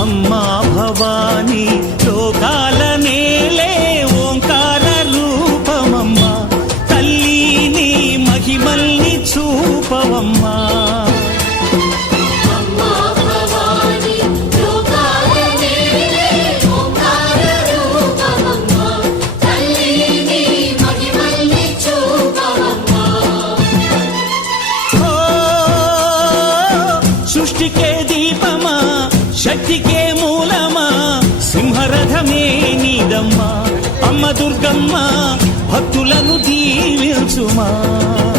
అమ్మా భవానీ లోకాల నేలే ఓంకార రూపమమ్మా తల్లి నీ మహిమల్ని చూపవమ్మా సృష్టికే దీపమా శక్తికే మూలమా సింహరథమే నీదమ్మా అమ్మ దుర్గమ్మ భక్తులను దీవించుమా